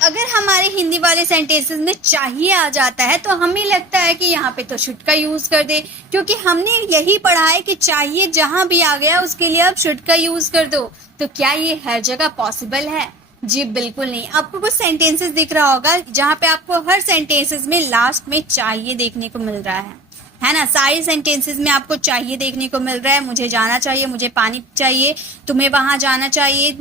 अगर हमारे हिंदी वाले सेंटेंसेस में चाहिए आ जाता है तो हमें लगता है कि यहाँ पे तो शुड का यूज कर दे, क्योंकि हमने यही पढ़ा है कि चाहिए जहां भी आ गया उसके लिए आप शुड का यूज कर दो। तो क्या ये हर जगह पॉसिबल है? जी बिल्कुल नहीं। आपको कुछ सेंटेंसेस दिख रहा होगा जहां पे आपको हर सेंटेंसेस में लास्ट में चाहिए देखने को मिल रहा है ना। सारी सेंटेंसेस में आपको चाहिए देखने को मिल रहा है। मुझे जाना चाहिए, मुझे पानी चाहिए, तुम्हें वहां जाना चाहिए,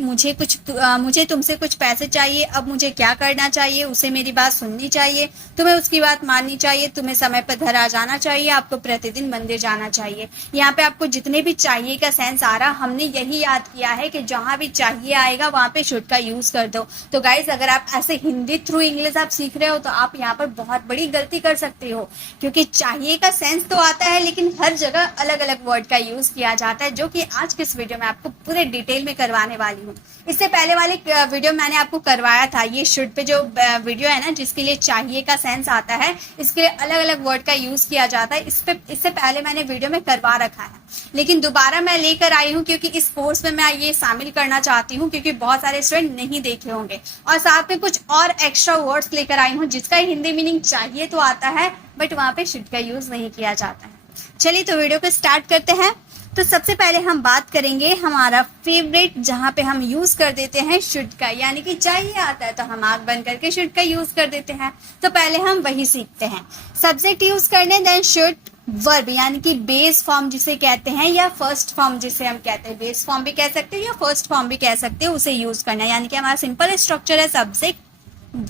मुझे तुमसे कुछ पैसे चाहिए, अब मुझे क्या करना चाहिए, उसे मेरी बात सुननी चाहिए, तुम्हें उसकी बात माननी चाहिए, तुम्हें समय पर घर आ जाना चाहिए, आपको प्रतिदिन मंदिर जाना चाहिए। यहाँ पे आपको जितने भी चाहिए का सेंस आ रहा, हमने यही याद किया है कि जहां भी चाहिए आएगा वहां पे शुड का यूज कर दो। तो गाइज अगर आप ऐसे हिंदी थ्रू इंग्लिश आप सीख रहे हो तो आप यहाँ पर बहुत बड़ी गलती कर सकते हो, क्योंकि चाहिए का सेंस तो आता है लेकिन हर जगह अलग अलग वर्ड का यूज किया जाता है, जो कि आज के इस वीडियो में आपको पूरे डिटेल में करवाने वाली हूँ। इससे पहले वाले वीडियो मैंने आपको करवाया था, ये शुड पे जो वीडियो है ना जिसके लिए चाहिए का सेंस आता है, इसके लिए अलग अलग वर्ड का यूज किया जाता है। इससे पहले मैंने वीडियो में करवा रखा है, लेकिन दोबारा मैं लेकर आई हूँ क्योंकि इस कोर्स में मैं ये शामिल करना चाहती हूँ, क्योंकि बहुत सारे स्टूडेंट नहीं देखे होंगे, और साथ में कुछ और एक्स्ट्रा वर्ड्स लेकर आई हूँ जिसका हिंदी मीनिंग चाहिए तो आता है बट वहां पे शुड का यूज नहीं किया जाता है। चलिए तो वीडियो को स्टार्ट करते हैं। तो सबसे पहले हम बात करेंगे हमारा फेवरेट, जहां पे हम यूज कर देते हैं शुड का, यानी कि चाहिए आता है तो हम आंख बंद करके शुड का यूज कर देते हैं। तो पहले हम वही सीखते हैं। सब्जेक्ट यूज करने, देन शुड, वर्ब यानी कि बेस फॉर्म जिसे कहते हैं या फर्स्ट फॉर्म जिसे हम कहते हैं, बेस फॉर्म भी कह सकते हैं या फर्स्ट फॉर्म भी कह सकते हैं, उसे यूज करना, यानी कि हमारा सिंपल स्ट्रक्चर है सब्जेक्ट,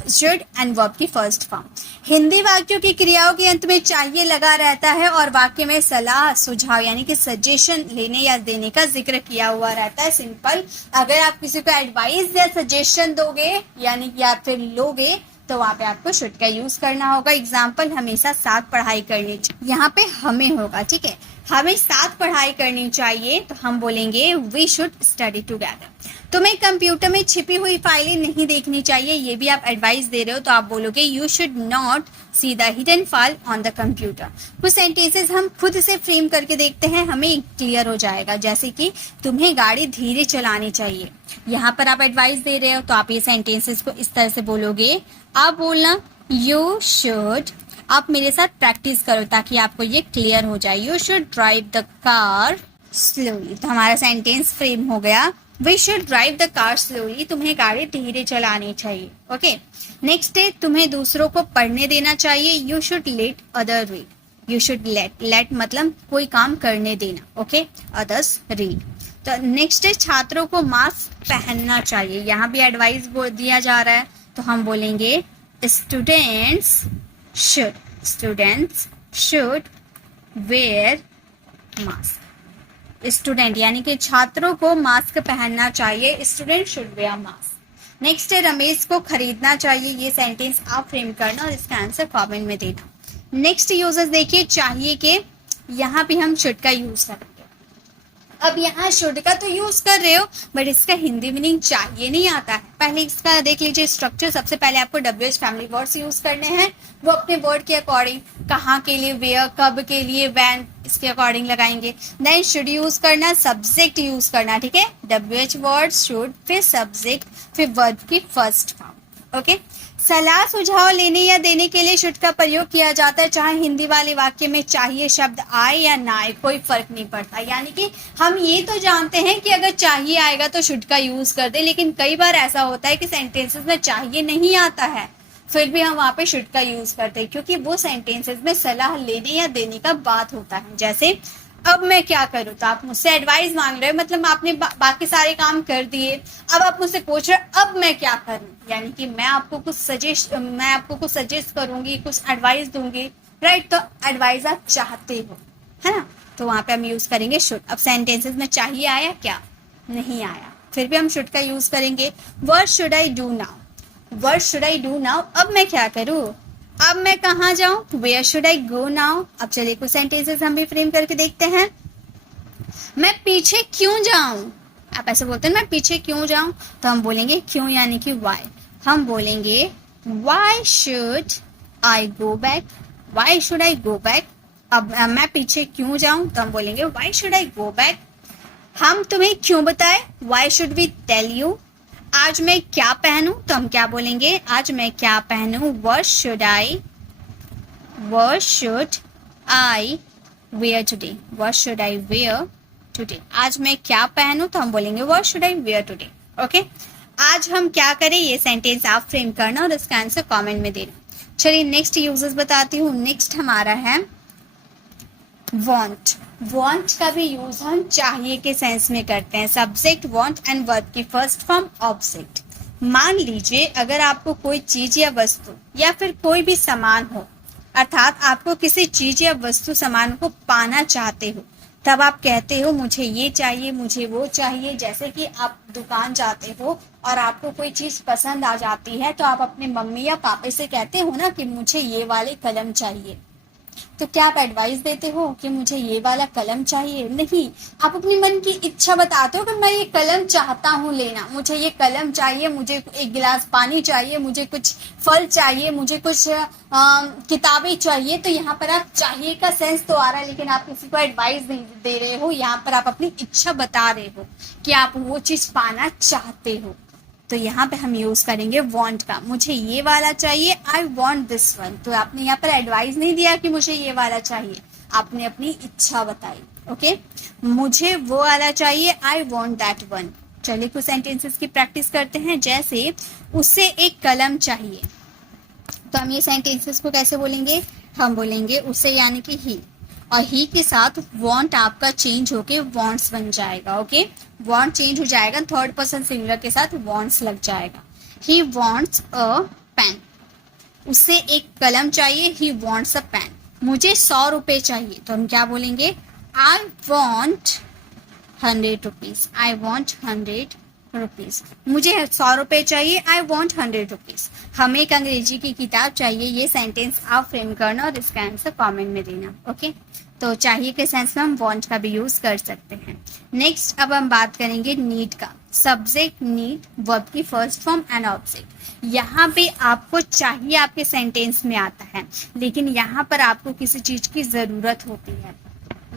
शुड एंड वर्ब की फर्स्ट फॉर्म। हिंदी वाक्यों की क्रियाओं के अंत में चाहिए लगा रहता है और वाक्य में सलाह सुझाव यानी कि सजेशन लेने या देने का जिक्र किया हुआ रहता है। सिंपल, अगर आप किसी को एडवाइस या सजेशन दोगे यानी कि आप फिर लोगे तो वहां पे आपको शुड का यूज करना होगा। एग्जाम्पल, हमेशा साथ पढ़ाई करनी चाहिए, यहाँ पे हमें होगा, ठीक है, हमें साथ पढ़ाई करनी चाहिए तो हम बोलेंगे वी शुड स्टडी टुगेदर। तुम्हें कंप्यूटर में छिपी हुई फाइलें नहीं देखनी चाहिए, ये भी आप एडवाइस दे रहे हो तो आप बोलोगे you should not see the hidden file on the computer. कुछ सेंटेंसेस हम खुद से फ्रेम करके देखते हैं, हमें क्लियर हो जाएगा, जैसे कि तुम्हें गाड़ी धीरे चलानी चाहिए। यहाँ पर आप एडवाइस दे रहे हो तो आप ये सेंटेंसेस को इस तरह से बोलोगे। आप बोलना यू शुड, आप मेरे साथ प्रैक्टिस करो ताकि आपको ये क्लियर हो जाए। You should drive the car slowly, तो हमारा सेंटेंस फ्रेम हो गया। We should drive the car slowly, तुम्हें गाड़ी धीरे चलानी चाहिए। ओके, नेक्स्ट है तुम्हें दूसरों को पढ़ने देना चाहिए। You should let other read, you should let मतलब कोई काम करने देना, ओके, अदर्स रीड। तो नेक्स्ट है छात्रों को मास्क पहनना चाहिए, यहाँ भी एडवाइस दिया जा रहा है तो हम बोलेंगे students should wear mask. Student यानी कि छात्रों को मास्क पहनना चाहिए, student should wear mask. Next है रमेश को खरीदना चाहिए, ये सेंटेंस आप फ्रेम करना और इसका आंसर कमेंट में देना। नेक्स्ट यूजेस देखिए चाहिए के, यहाँ पे हम शुड का यूज करेंगे। अब यहाँ शुड का तो यूज कर रहे हो बट इसका हिंदी मीनिंग चाहिए नहीं आता है। पहले इसका देख लीजिए स्ट्रक्चर। सबसे पहले आपको WH फैमिली वर्ड्स यूज करने हैं, वो अपने वर्ड के अकॉर्डिंग, कहाँ के लिए वेयर, कब के लिए व्हेन, इसके अकॉर्डिंग लगाएंगे। देन शुड यूज करना, सब्जेक्ट यूज करना, ठीक है, WH वर्ड शुड, फिर सब्जेक्ट, फिर वर्ब की फर्स्ट फॉर्म। ओके, सलाह सुझाव लेने या देने के लिए शुड का प्रयोग किया जाता है, चाहे हिंदी वाले वाक्य में चाहिए शब्द आए या ना आए, कोई फर्क नहीं पड़ता। यानी कि हम ये तो जानते हैं कि अगर चाहिए आएगा तो शुड का यूज कर दे, लेकिन कई बार ऐसा होता है कि सेंटेंसेस में चाहिए नहीं आता है फिर भी हम वहां पे शुड का यूज करते हैं, क्योंकि वो सेंटेंसेस में सलाह लेने या देने का बात होता है। जैसे अब मैं क्या करूं, तो आप मुझसे एडवाइस मांग रहे हो, मतलब आपने बाकी सारे काम कर दिए, अब आप मुझसे पूछ रहे हो अब मैं क्या करूं, यानी कि मैं आपको कुछ सजेस्ट करूंगी, कुछ एडवाइस दूंगी, राइट। तो एडवाइस आप चाहते हो, है ना, तो वहां पे हम यूज करेंगे शुड। अब सेंटेंसेस में चाहिए आया क्या, नहीं आया, फिर भी हम शुड का यूज करेंगे। What should I do now, what should I do now, अब मैं क्या करूं, अब मैं कहाँ जाऊं, where should I go now. अब चलिए कुछ सेंटेंसेस हम भी फ्रेम करके देखते हैं। मैं पीछे क्यों जाऊं, आप ऐसे बोलते हैं मैं पीछे क्यों जाऊं, तो हम बोलेंगे क्यों यानी कि वाई। हम बोलेंगे why should I go back, why should I go back. अब मैं पीछे क्यों जाऊं, तो हम बोलेंगे why should I go back. हम तुम्हें क्यों बताएं, why should we tell you. आज मैं क्या पहनूं, तो हम क्या बोलेंगे, आज मैं क्या पहनूं, what should I wear today, what should I wear today, आज मैं क्या पहनूं, तो हम बोलेंगे what should I wear today. Okay, आज हम क्या करें, ये सेंटेंस आप फ्रेम करना और इसका आंसर कमेंट में देना. चलिए नेक्स्ट यूजेस बताती हूँ. नेक्स्ट हमारा है want. want का भी यूज हम चाहिए के सेंस में करते हैं. सब्जेक्ट want एंड वर्ब की फर्स्ट फॉर्म ऑब्जेक्ट. मान लीजिए अगर आपको कोई चीज या वस्तु या फिर कोई भी सामान हो, अर्थात आपको किसी चीज या वस्तु सामान को पाना चाहते हो, तब आप कहते हो मुझे ये चाहिए, मुझे वो चाहिए. जैसे कि आप दुकान जाते हो और आपको कोई चीज पसंद आ जाती है, तो आप अपने मम्मी या पापा से कहते हो ना कि मुझे ये वाली कलम चाहिए. तो क्या आप एडवाइस देते हो कि मुझे ये वाला कलम चाहिए? नहीं, आप अपनी मन की इच्छा बताते हो कि मैं ये कलम चाहता हूँ लेना, मुझे ये कलम चाहिए, मुझे एक गिलास पानी चाहिए, मुझे कुछ फल चाहिए, मुझे कुछ किताबें चाहिए. तो यहाँ पर आप चाहिए का सेंस तो आ रहा है, लेकिन आप किसी को एडवाइस नहीं दे रहे हो. यहाँ पर आप अपनी इच्छा बता रहे हो कि आप वो चीज पाना चाहते हो. तो यहाँ पे हम यूज करेंगे want का. मुझे ये वाला चाहिए, I want this one. तो आपने यहाँ पर एडवाइस नहीं दिया कि मुझे ये वाला चाहिए, आपने अपनी इच्छा बताई. ओके, मुझे वो वाला चाहिए, I want that one. चलिए कुछ सेंटेंसेस की प्रैक्टिस करते हैं. जैसे उसे एक कलम चाहिए, तो हम ये सेंटेंसेस को कैसे बोलेंगे, हम बोलेंगे उसे यानी कि ही, और ही के साथ want आपका चेंज होके wants बन जाएगा. ओके, want चेंज हो जाएगा, थर्ड पर्सन सिंगुलर के साथ wants लग जाएगा. he wants a pen. उसे एक कलम चाहिए, he wants a pen. मुझे 100 रुपए चाहिए, तो हम क्या बोलेंगे, I want 100 rupees. I want 100 rupees. मुझे 100 रुपए चाहिए, I want 100 रुपीज. हमें एक अंग्रेजी की किताब चाहिए. ये सेंटेंस आप फ्रेम करना और इसका आंसर कमेंट में देना. ओके, तो चाहिए के सेंस में हम want का भी यूज कर सकते हैं. नेक्स्ट अब हम बात करेंगे नीड का. सब्जेक्ट नीड, वर्ब की फर्स्ट फॉर्म एंड ऑब्जेक्ट. यहाँ पे आपको चाहिए आपके सेंटेंस में आता है, लेकिन यहाँ पर आपको किसी चीज की जरूरत होती है,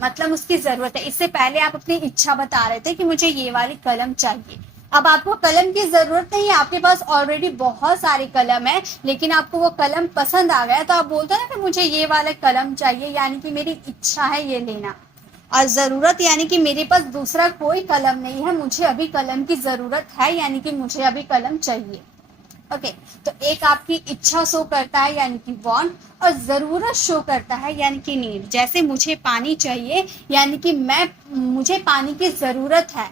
मतलब उसकी जरूरत है. इससे पहले आप अपनी इच्छा बता रहे थे कि मुझे ये वाली कलम चाहिए. अब आपको कलम की जरूरत नहीं है, आपके पास ऑलरेडी बहुत सारे कलम है, लेकिन आपको वो कलम पसंद आ गया, तो आप बोलते हैं ना कि मुझे ये वाला कलम चाहिए, यानी कि मेरी इच्छा है ये लेना. और जरूरत यानी कि मेरे पास दूसरा कोई कलम नहीं है, मुझे अभी कलम की जरूरत है, यानी कि मुझे अभी कलम चाहिए. ओके, तो एक आपकी इच्छा शो करता है यानी कि want, और जरूरत शो करता है यानी कि नीड. जैसे मुझे पानी चाहिए यानी कि मुझे पानी की जरूरत है,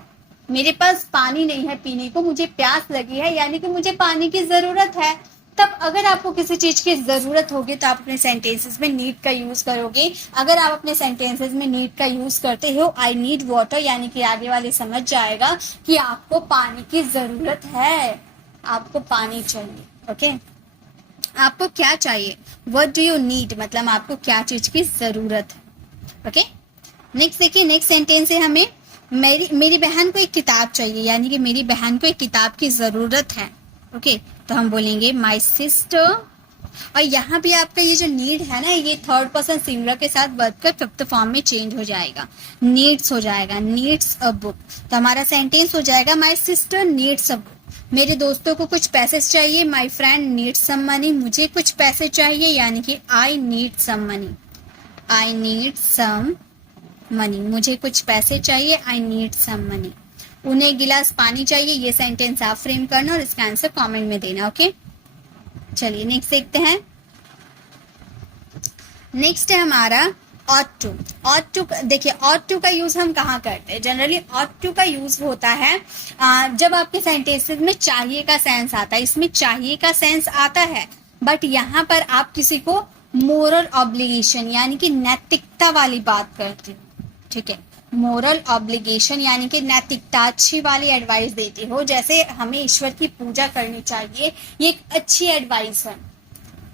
मेरे पास पानी नहीं है पीने को, मुझे प्यास लगी है, यानी कि मुझे पानी की जरूरत है. तब अगर आपको किसी चीज की जरूरत होगी तो आप अपने सेंटेंसेस में नीड का यूज करोगे. अगर आप अपने सेंटेंसेस में नीड का यूज करते हो, आई नीड वाटर, यानी कि आगे वाले समझ जाएगा कि आपको पानी की जरूरत है, आपको पानी चाहिए. ओके, आपको क्या चाहिए, व्हाट डू यू नीड, मतलब आपको क्या चीज की जरूरत है. ओके, नेक्स्ट देखिए, नेक्स्ट सेंटेंस है हमें मेरी बहन को एक किताब चाहिए, यानी कि मेरी बहन को एक किताब की जरूरत है. ओके, तो हम बोलेंगे माई सिस्टर. और यहाँ भी आपका ये जो नीड है ना, ये थर्ड पर्सन सिंगुलर के साथ वर्ब का फिफ्थ फॉर्म में चेंज हो जाएगा, नीड्स हो जाएगा, नीड्स अ बुक. तो हमारा सेंटेंस हो जाएगा my sister needs a book. मेरे दोस्तों को कुछ पैसे चाहिए, my friend needs some money. मुझे कुछ पैसे चाहिए, यानी कि I need some money, I need some money. मुझे कुछ पैसे चाहिए, आई नीड सम मनी. उन्हें एक गिलास पानी चाहिए. ये सेंटेंस आप फ्रेम करना और इसका आंसर कमेंट में देना. ओके, चलिए नेक्स्ट देखते हैं. नेक्स्ट है हमारा ought to. ought to देखिए, ought to का यूज हम कहाँ करते हैं, जनरली ought to का यूज होता है जब आपके सेंटेंसेस में चाहिए का सेंस आता है. इसमें चाहिए का सेंस आता है, बट यहाँ पर आप किसी को मोरल ऑब्लिगेशन यानी कि नैतिकता वाली बात करते हो. ठीक है, मोरल ऑब्लिगेशन यानी कि नैतिकता, अच्छी वाली एडवाइस देती हो. जैसे हमें ईश्वर की पूजा करनी चाहिए, ये एक अच्छी एडवाइस है,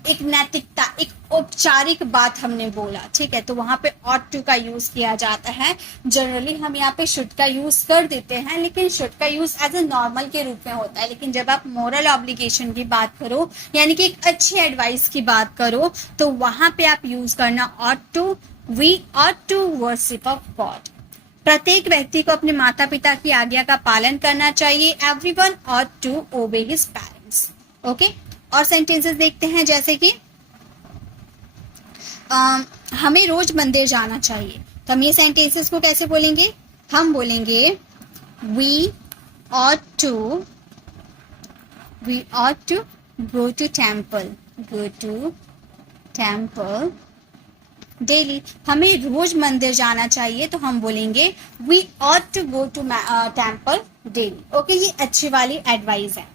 एक नैतिकता, एक औपचारिक बात हमने बोला. ठीक है, तो वहां पे ought to का यूज किया जाता है. जनरली हम यहाँ पे should का यूज कर देते हैं, लेकिन should का यूज एज ए नॉर्मल के रूप में होता है. लेकिन जब आप मोरल ऑब्लिगेशन की बात करो, यानी कि एक अच्छी एडवाइस की बात करो, तो वहां पे आप यूज करना ought to. We ought to worship of God. प्रत्येक व्यक्ति को अपने माता पिता की आज्ञा का पालन करना चाहिए. Everyone ought to obey his parents. Okay, और सेंटेंसेस देखते हैं जैसे कि हमें रोज मंदिर जाना चाहिए. तो हम ये सेंटेंसेस को कैसे बोलेंगे? हम बोलेंगे we ought to go to temple daily. हमें रोज मंदिर जाना चाहिए तो हम बोलेंगे we ought to go to temple daily. Okay, ये अच्छी वाली एडवाइस है.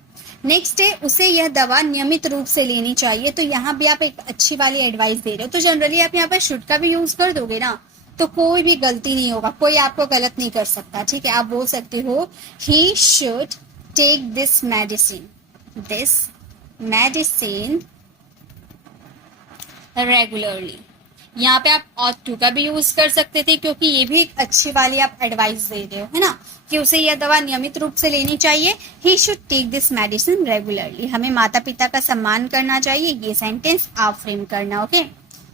नेक्स्ट है, उसे यह दवा नियमित रूप से लेनी चाहिए. तो यहाँ भी आप एक अच्छी वाली एडवाइस दे रहे हो. तो जनरली आप यहाँ पर शुड का भी यूज कर दोगे ना, तो कोई भी गलती नहीं होगा, कोई आपको गलत नहीं कर सकता. ठीक है, आप बोल सकते हो he should take this medicine regularly. यहाँ पे आप ought to का भी यूज कर सकते थे, क्योंकि ये भी एक अच्छी वाली आप एडवाइस दे रहे हो, है ना, कि उसे यह दवा नियमित रूप से लेनी चाहिए. He should take this medicine regularly. हमें माता पिता का सम्मान करना चाहिए. ये सेंटेंस आप फ्रेम करना. ओके,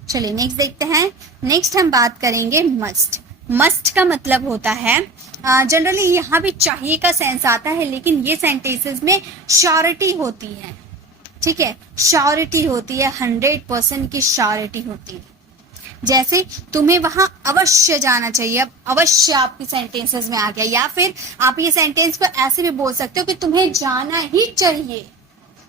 चलिए नेक्स्ट देखते हैं. नेक्स्ट हम बात करेंगे मस्ट. मस्ट का मतलब होता है, जनरली यहाँ भी चाहिए का सेंस आता है, लेकिन ये सेंटेंसेस में श्योरिटी होती है. ठीक है, श्योरिटी होती है, 100% की श्योरिटी होती है. जैसे तुम्हें वहां अवश्य जाना चाहिए. अब अवश्य आपकी सेंटेंसेस में आ गया. या फिर आप ये सेंटेंस को ऐसे भी बोल सकते हो कि तुम्हें जाना ही चाहिए.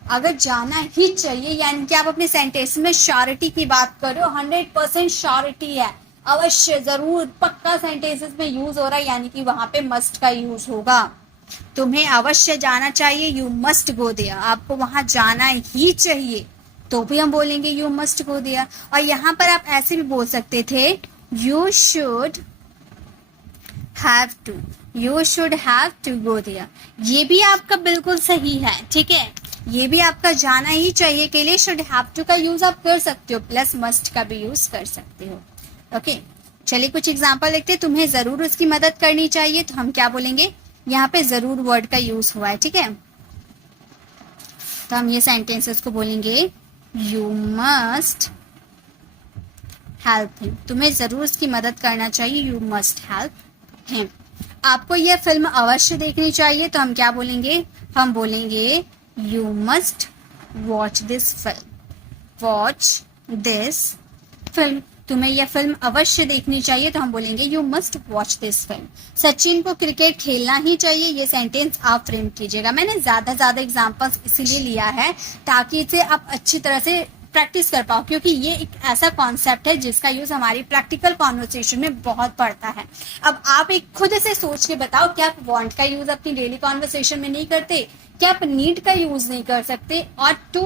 अगर जाना ही चाहिए यानी कि आप अपने सेंटेंस में श्योरिटी की बात करो, 100% श्योरिटी है, अवश्य, जरूर, पक्का सेंटेंसेस में यूज हो रहा है, यानी कि वहां पे मस्ट का यूज होगा. तुम्हें अवश्य जाना चाहिए, यू मस्ट गो देयर. आपको वहां जाना ही चाहिए तो भी हम बोलेंगे यू मस्ट गो देयर. और यहाँ पर आप ऐसे भी बोल सकते थे you should have to go there. ये भी आपका बिल्कुल सही है. ठीक है, ये भी आपका जाना ही चाहिए के लिए शुड हैव टू का यूज आप कर सकते हो, प्लस मस्ट का भी यूज कर सकते हो. ओके, चलिए कुछ एग्जांपल देखते हैं. तुम्हें जरूर उसकी मदद करनी चाहिए, तो हम क्या बोलेंगे? यहाँ पे जरूर वर्ड का यूज हुआ है. ठीक है, तो हम ये सेंटेंसेस को बोलेंगे यू मस्ट हेल्प हिम. तुम्हें जरूर उसकी मदद करना चाहिए, यू मस्ट हेल्प हिम. आपको यह फिल्म अवश्य देखनी चाहिए, तो हम क्या बोलेंगे? हम बोलेंगे you must watch this film. तुम्हें यह फिल्म अवश्य देखनी चाहिए, तो हम बोलेंगे you must watch this film. Sachin को क्रिकेट खेलना ही चाहिए. ये सेंटेंस आप फ्रेम कीजिएगा. मैंने ज्यादा एग्जांपल्स इसीलिए लिया है ताकि इसे आप अच्छी तरह से प्रैक्टिस कर पाओ, क्योंकि ये एक ऐसा कॉन्सेप्ट है जिसका यूज हमारी प्रैक्टिकल कॉन्वर्सेशन में बहुत पड़ता है. अब आप एक खुद से सोच के बताओ, क्या आप वांट का यूज अपनी डेली कॉन्वर्सेशन में नहीं करते? क्या आप नीड का यूज नहीं कर सकते? ऑट टू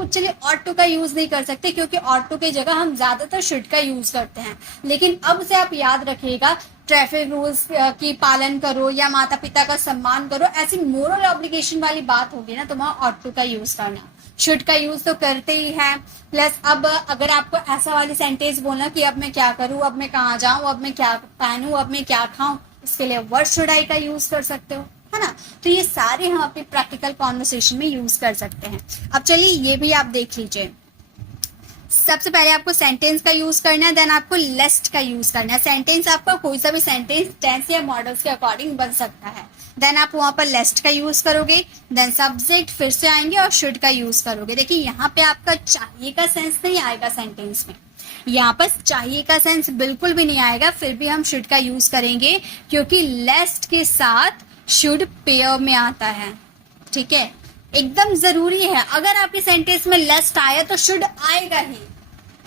का यूज नहीं कर सकते, क्योंकि ऑट टू की जगह हम ज्यादातर शुड का यूज करते हैं. लेकिन अब से आप याद रखिएगा, ट्रैफिक रूल्स की पालन करो या माता पिता का सम्मान करो, ऐसी मोरल ऑब्लिगेशन वाली बात होगी ना, तो वहां ऑट टू का यूज करना. शुड का यूज तो करते ही है. प्लस अब अगर आपको ऐसा वाली सेंटेंस बोलना कि अब मैं क्या करूं, अब मैं कहाँ जाऊं, अब मैं क्या पहनूं, अब मैं क्या खाऊं, इसके लिए वर्ड शुड आई का यूज कर सकते हो, है ना. तो ये सारे हम अपनी प्रैक्टिकल कॉन्वर्सेशन में यूज कर सकते हैं. अब चलिए ये भी आप देख लीजिए. सबसे पहले आपको सेंटेंस का यूज करना है, देन आपको लेस्ट का यूज करना है. सेंटेंस आपका कोई सा भी सेंटेंस टेंस या मॉडल्स के अकॉर्डिंग बन सकता है. देन आप वहां पर लेस्ट का यूज करोगे, देन सब्जेक्ट फिर से आएंगे और शुड का यूज करोगे. देखिए यहाँ पे आपका चाहिए का सेंस नहीं आएगा सेंटेंस में. यहाँ पर चाहिए का सेंस बिल्कुल भी नहीं आएगा, फिर भी हम शुड का यूज करेंगे, क्योंकि लेस्ट के साथ शुड पेयर में आता है. ठीक है, एकदम जरूरी है. अगर आपके सेंटेंस में लेस्ट आया तो शुड आएगा ही.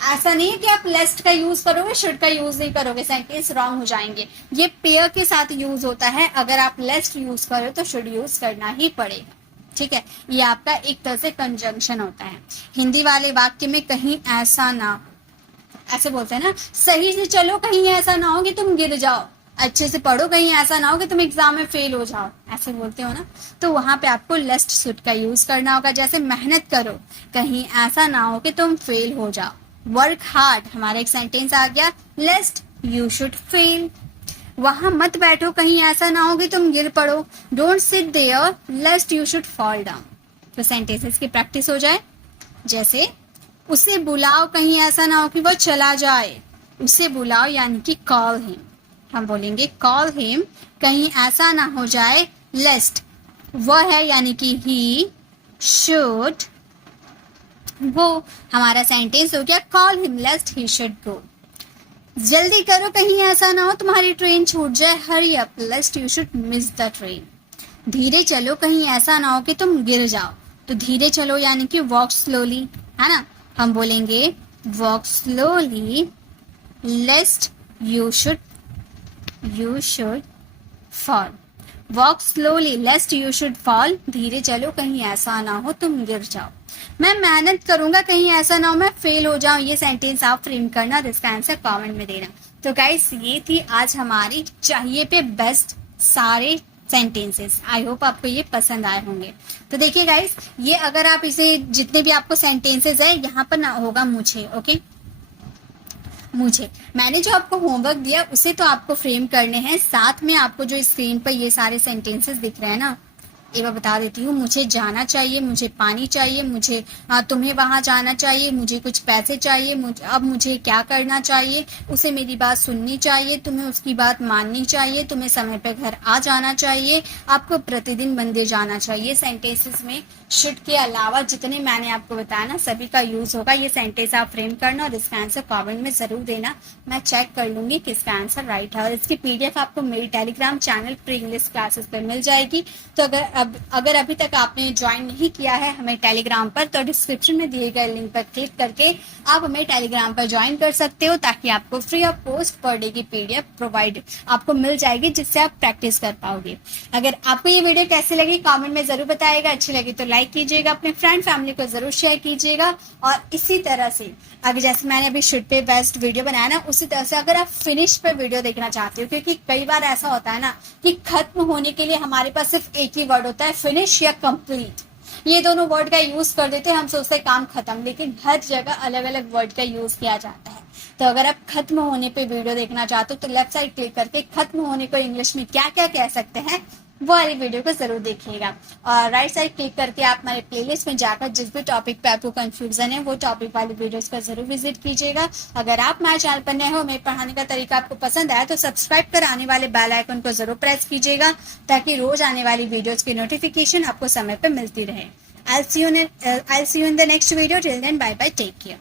ऐसा नहीं है कि आप लेस्ट का यूज करोगे शुड का यूज नहीं करोगे, सेंटेंस रॉन्ग हो जाएंगे. ये पेयर के साथ यूज होता है. अगर आप लेस्ट यूज करो तो शुड यूज करना ही पड़ेगा. ठीक है, ये आपका एक तरह से कंजंक्शन होता है. हिंदी वाले वाक्य में कहीं ऐसा ना, ऐसे बोलते हैं ना, सही से चलो कहीं ऐसा ना हो कि तुम गिर जाओ, अच्छे से पढ़ो कहीं ऐसा ना हो कि तुम एग्जाम में फेल हो जाओ, ऐसे बोलते हो ना. तो वहां पे आपको लेस्ट शुड का यूज करना होगा. जैसे मेहनत करो कहीं ऐसा ना हो कि तुम फेल हो जाओ. वर्क हार्ड, हमारा एक सेंटेंस आ गया, लेस्ट यू शुड फेल. वहां मत बैठो कहीं ऐसा ना हो कि तुम गिर पड़ो. Don't sit there lest you should fall down. तो सेंटेंसेस की प्रैक्टिस हो जाए. जैसे उसे बुलाओ कहीं ऐसा ना हो कि वो चला जाए. उसे बुलाओ यानी कि कॉल हिम. हम बोलेंगे कॉल हिम कहीं ऐसा ना हो जाए, लेस्ट वह है यानी कि ही शुड, वो हमारा सेंटेंस हो गया call him lest he should go. जल्दी करो कहीं ऐसा ना हो तुम्हारी ट्रेन छूट जाए, hurry up लेस्ट you should miss the train. धीरे चलो कहीं ऐसा ना हो कि तुम गिर जाओ, तो धीरे चलो यानी कि वॉक स्लोली, है ना। हम बोलेंगे walk slowly लेस्ट you should fall. Walk slowly लेस्ट you should fall, धीरे चलो कहीं ऐसा ना हो तुम गिर जाओ। मैं मेहनत करूंगा कहीं ऐसा ना हो मैं फेल हो जाऊं, ये सेंटेंस आप फ्रेम करना और इसका आंसर कमेंट में देना। तो गाइस ये थी आज हमारी चाहिए पे बेस्ट सारे सेंटेंसेस। आई होप आपको ये पसंद आए होंगे। तो देखिए गाइस, ये अगर आप इसे जितने भी आपको सेंटेंसेस है यहाँ पर ना होगा मुझे, ओके मुझे मैंने जो आपको होमवर्क दिया उसे तो आपको फ्रेम करने हैं, साथ में आपको जो स्क्रीन पर ये सारे सेंटेंसेस दिख रहे हैं ना, एक बार बता देती हूँ। मुझे जाना चाहिए, मुझे पानी चाहिए, मुझे तुम्हें वहां जाना चाहिए, मुझे कुछ पैसे चाहिए, अब मुझे क्या करना चाहिए, उसे मेरी बात सुननी चाहिए, तुम्हें उसकी बात माननी चाहिए, तुम्हें समय पर घर आ जाना चाहिए, आपको प्रतिदिन मंदिर जाना चाहिए। सेंटेंसेस में शुड के अलावा जितने मैंने आपको बताया ना सभी का यूज होगा। ये सेंटेंस आप फ्रेम करना और इसका आंसर कमेंट में जरूर देना, मैं चेक कर लूंगी किसका आंसर राइट है। और इसकी पीडीएफ आपको मेरी Telegram channel pre English classes पर मिल जाएगी। तो अगर अभी तक आपने ज्वाइन नहीं किया है हमें टेलीग्राम पर, तो डिस्क्रिप्शन में दिए गए लिंक पर क्लिक करके आप हमें टेलीग्राम पर ज्वाइन कर सकते हो, ताकि आपको free of cost per day की पीडीएफ प्रोवाइड आपको मिल जाएगी, जिससे आप प्रैक्टिस कर पाओगे। अगर आपको ये वीडियो कैसे लगी कमेंट में जरूर बताइएगा, अच्छी लगी तो लाइक कीजिएगा, अपने फ्रेंड फैमिली को जरूर शेयर कीजिएगा। और इसी तरह से अगर जैसे मैंने अभी शुड पे बेस्ट वीडियो बनाया ना, उसी तरह से अगर आप फिनिश पे वीडियो देखना चाहते हो, क्योंकि कई बार ऐसा होता है ना कि खत्म होने के लिए हमारे पास सिर्फ एक ही वर्ड होता है, फिनिश या कंप्लीट। ये दोनों वर्ड का यूज कर देते हैं, हम सोचते हैं काम खत्म, लेकिन हर जगह अलग अलग वर्ड का यूज किया जाता है। तो अगर आप खत्म होने पे वीडियो देखना चाहते हो तो लेफ्ट साइड क्लिक करके खत्म होने को इंग्लिश में क्या क्या कह सकते हैं वो वाली वीडियो को जरूर देखिएगा। और राइट साइड क्लिक करके आप हमारे प्लेलिस्ट में जाकर जिस भी टॉपिक पे आपको कंफ्यूजन है वो टॉपिक वाली वीडियोस को जरूर विजिट कीजिएगा। अगर आप हमारे चैनल पर नए हो, मेरे पढ़ाने का तरीका आपको पसंद आया तो सब्सक्राइब कर आने वाले बेल आइकन को जरूर प्रेस कीजिएगा, ताकि रोज आने वाली वीडियोस की नोटिफिकेशन आपको समय पर मिलती रहे। I'll see you in the next video. Till then, bye bye. Take care.